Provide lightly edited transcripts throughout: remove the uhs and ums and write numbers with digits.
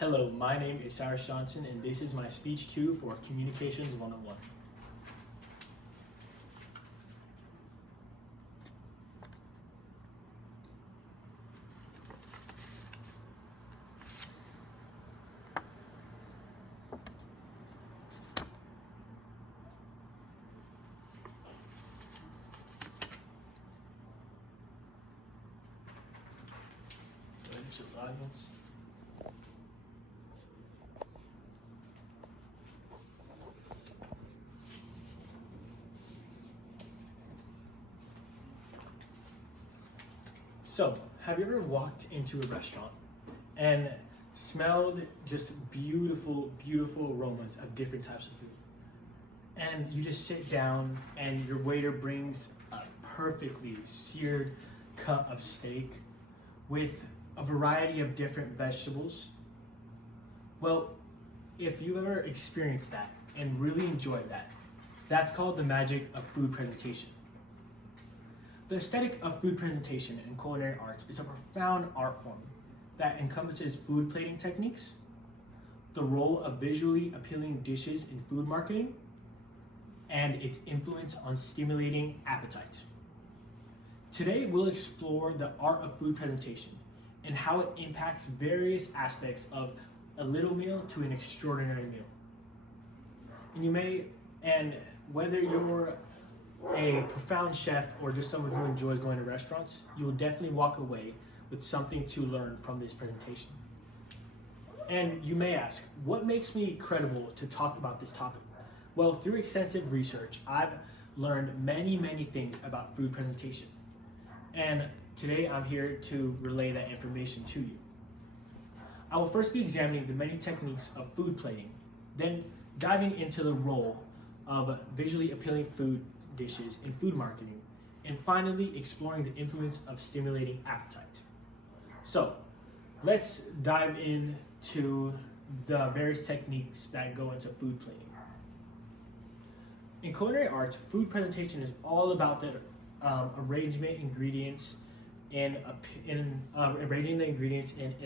Hello, my name is Cyrus Johnson, and this is my speech 2 for Communications 101. Go into the audience. So, have you ever walked into a restaurant and smelled just beautiful, beautiful aromas of different types of food? And you just sit down and your waiter brings a perfectly seared cut of steak with a variety of different vegetables. Well, if you've ever experienced that and really enjoyed that, that's called the magic of food presentation. The aesthetic of food presentation in culinary arts is a profound art form that encompasses food plating techniques, the role of visually appealing dishes in food marketing, and its influence on stimulating appetite. Today, we'll explore the art of food presentation and how it impacts various aspects of a little meal to an extraordinary meal. And whether you're a profound chef or just someone who enjoys going to restaurants, you will definitely walk away with something to learn from this presentation. And you may ask, what makes me credible to talk about this topic? Well, through extensive research, I've learned many things about food presentation. And today I'm here to relay that information to you. I will first be examining the many techniques of food plating, then diving into the role of visually appealing food dishes in food marketing, and finally exploring the influence of stimulating appetite. So let's dive into the various techniques that go into food plating. In culinary arts, food presentation is all about the arranging ingredients in an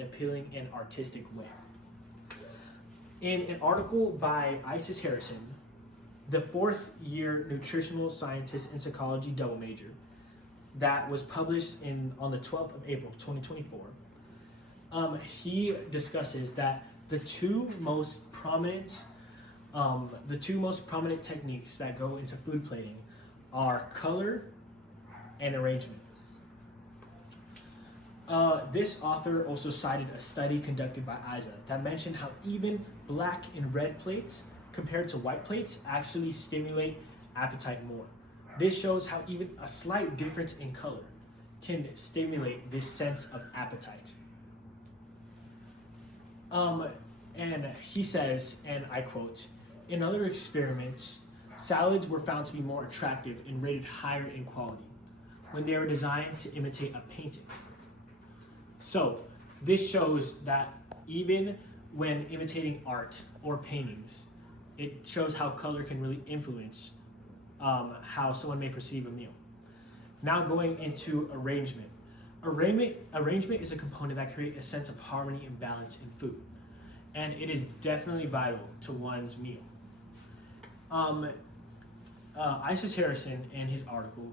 appealing and artistic way. In an article by Isis Harrison, the fourth-year nutritional scientist and psychology double major, that was published on the 12th of April, 2024, he discusses that the two most prominent techniques that go into food plating are color and arrangement. This author also cited a study conducted by ISA that mentioned how even black and red plates compared to white plates actually stimulate appetite more. This shows how even a slight difference in color can stimulate this sense of appetite. And he says, and I quote, "In other experiments, salads were found to be more attractive and rated higher in quality when they were designed to imitate a painting." So this shows that even when imitating art or paintings, it shows how color can really influence how someone may perceive a meal. Now going into arrangement. Arrangement is a component that creates a sense of harmony and balance in food, and it is definitely vital to one's meal. Isis Harrison, in his article,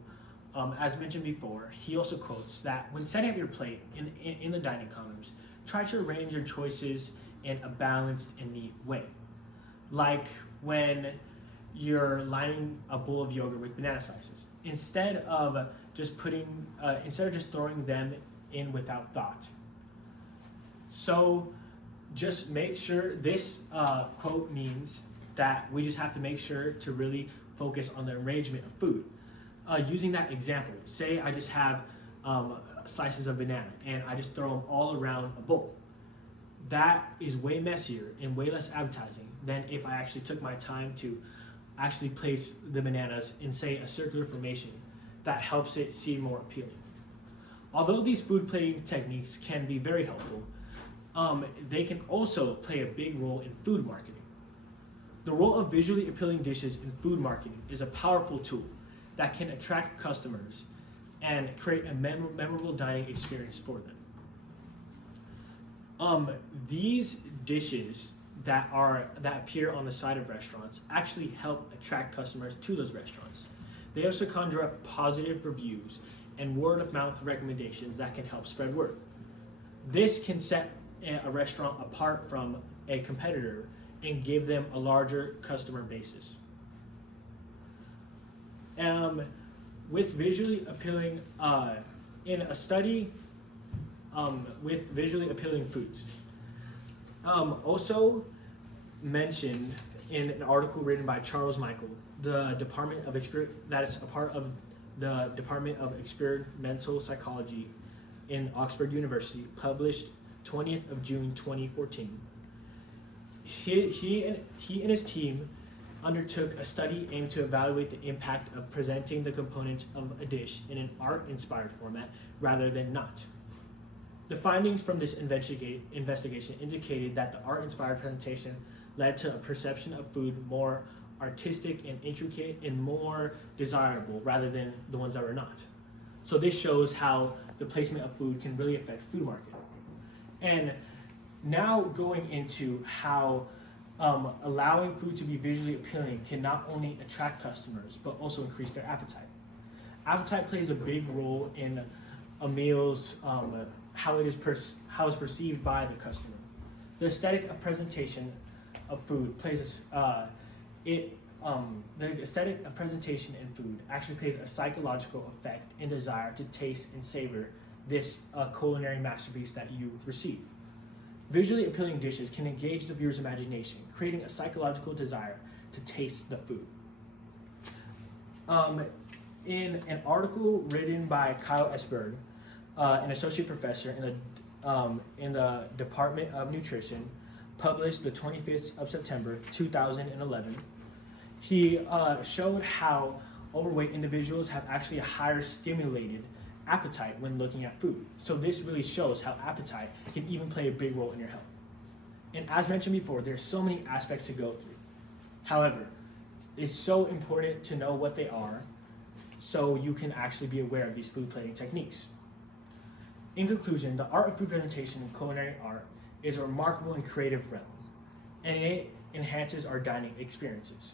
as mentioned before, he also quotes that when setting up your plate in the dining commons, try to arrange your choices in a balanced and neat way. Like when you're lining a bowl of yogurt with banana slices, instead of just throwing them in without thought. So just make sure, this quote means that we just have to make sure to really focus on the arrangement of food. Using that example, say I just have slices of banana and I just throw them all around a bowl. That is way messier and way less appetizing than if I actually took my time to actually place the bananas in, say, a circular formation that helps it seem more appealing. Although these food plating techniques can be very helpful, they can also play a big role in food marketing. The role of visually appealing dishes in food marketing is a powerful tool that can attract customers and create a memorable dining experience for them. These dishes that appear on the side of restaurants actually help attract customers to those restaurants. They also conjure up positive reviews and word of mouth recommendations that can help spread word. This can set a restaurant apart from a competitor and give them a larger customer basis. With visually appealing, in a study with visually appealing foods. Also mentioned in an article written by Charles Michael, that is a part of the Department of Experimental Psychology in Oxford University, published 20th of June 2014. He and his team undertook a study aimed to evaluate the impact of presenting the components of a dish in an art-inspired format rather than not. The findings from this investigation indicated that the art-inspired presentation led to a perception of food more artistic and intricate and more desirable rather than the ones that were not. So this shows how the placement of food can really affect food marketing. And now going into how allowing food to be visually appealing can not only attract customers but also increase their appetite. Appetite plays a big role in a meal's how it's perceived by the customer. The aesthetic of presentation of food plays the aesthetic of presentation in food actually plays a psychological effect and desire to taste and savor this culinary masterpiece that you receive. Visually appealing dishes can engage the viewer's imagination, creating a psychological desire to taste the food. In an article written by Kyle Esberg, an associate professor in the Department of Nutrition, published the 25th of September 2011, he showed how overweight individuals have actually a higher stimulated appetite when looking at food. So this really shows how appetite can even play a big role in your health. And as mentioned before, there's so many aspects to go through. However, it's so important to know what they are so you can actually be aware of these food plating techniques. In conclusion, the art of food presentation and culinary art is a remarkable and creative realm, and it enhances our dining experiences.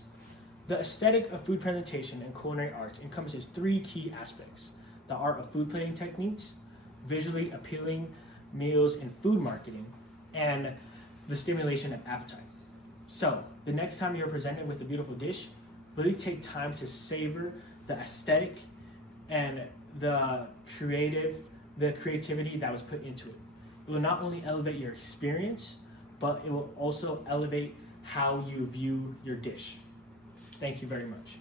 The aesthetic of food presentation and culinary arts encompasses three key aspects: the art of food plating techniques, visually appealing meals and food marketing, and the stimulation of appetite. So, the next time you're presented with a beautiful dish, really take time to savor the aesthetic and the creativity that was put into it. It will not only elevate your experience, but it will also elevate how you view your dish. Thank you very much.